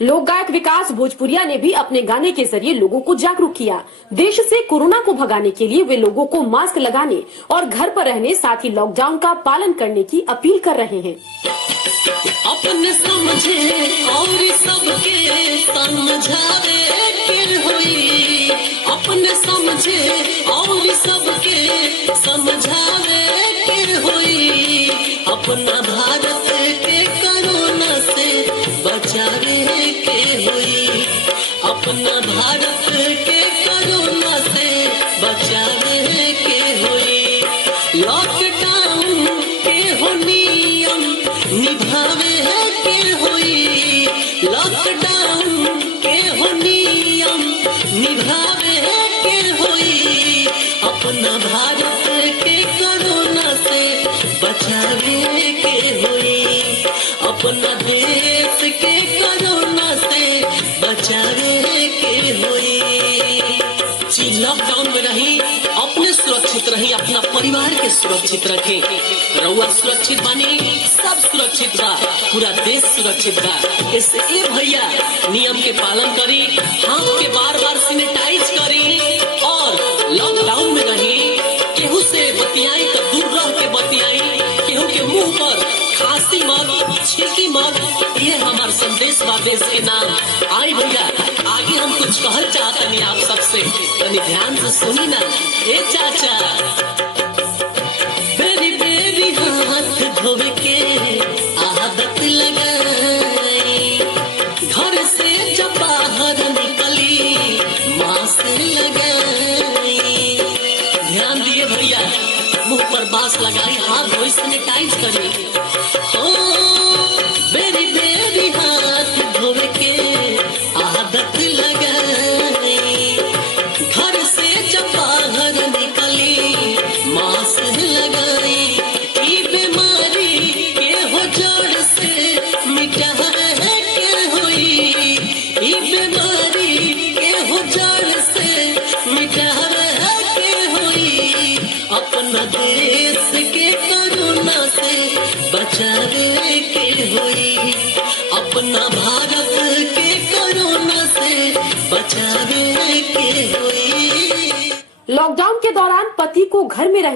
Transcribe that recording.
लोक गायक विकास भोजपुरिया ने भी अपने गाने के जरिए लोगों को जागरूक किया। देश से कोरोना को भगाने के लिए वे लोगों को मास्क लगाने और घर पर रहने, साथ ही लॉकडाउन का पालन करने की अपील कर रहे हैं। अपने समझे और सबके समझावे के होई, अपने समझे और सबके समझावे के होई, अपना भारत के कोरोना से बचावे के होई, अपना भारत के कोरोना से बचावे के होई। लॉकडाउन के हो नियम निभावे के होई, लॉकडाउन के हो नियम निभावे के होई, अपना भारत के कोरोना से बचावे के होई, अपना देश के कोरोना से बचावे के होई। लॉकडाउन में रही, अपने सुरक्षित रही, अपना परिवार के सुरक्षित रखें। रउआ सुरक्षित बनी, सब सुरक्षित बा, पूरा देश सुरक्षित बा। इससे भैया नियम के पालन करी, हाथ के बार बार सैनिटाइज करी और लॉकडाउन में रही। केहू से बतियाई तो दूर रह के बतियाई, केहू के मुंह पर खांसी मत, छींकी मत। ये हमारा संदेश बा देश के नाम। आई भैया आगे हम कुछ कहल चाहते नहीं आप सबसे, तनी ध्यान से सुनी ना। ए चाचा बेरी बेरी हाथ धोवे के आदत लगाई, घर से जब बाहर निकली मास्क लगाई। ध्यान दिए भैया, मुंह पर मास्क लगाई, हाथ धोई, सैनिटाइज करी। बेरी बेरी हाथ धोवे के आदत लगाई, घर से जब बाहर निकली मास्क लगाई। ई बीमारी के हो जड़ से मिटावे के होई, ई बीमारी के हो जड़ से मिटावे के होई, अपना देश के कोरोना से बचावे के होई, अपना भारत के कोरोना से बचावे के होई। लॉकडाउन के दौरान पति को घर में रह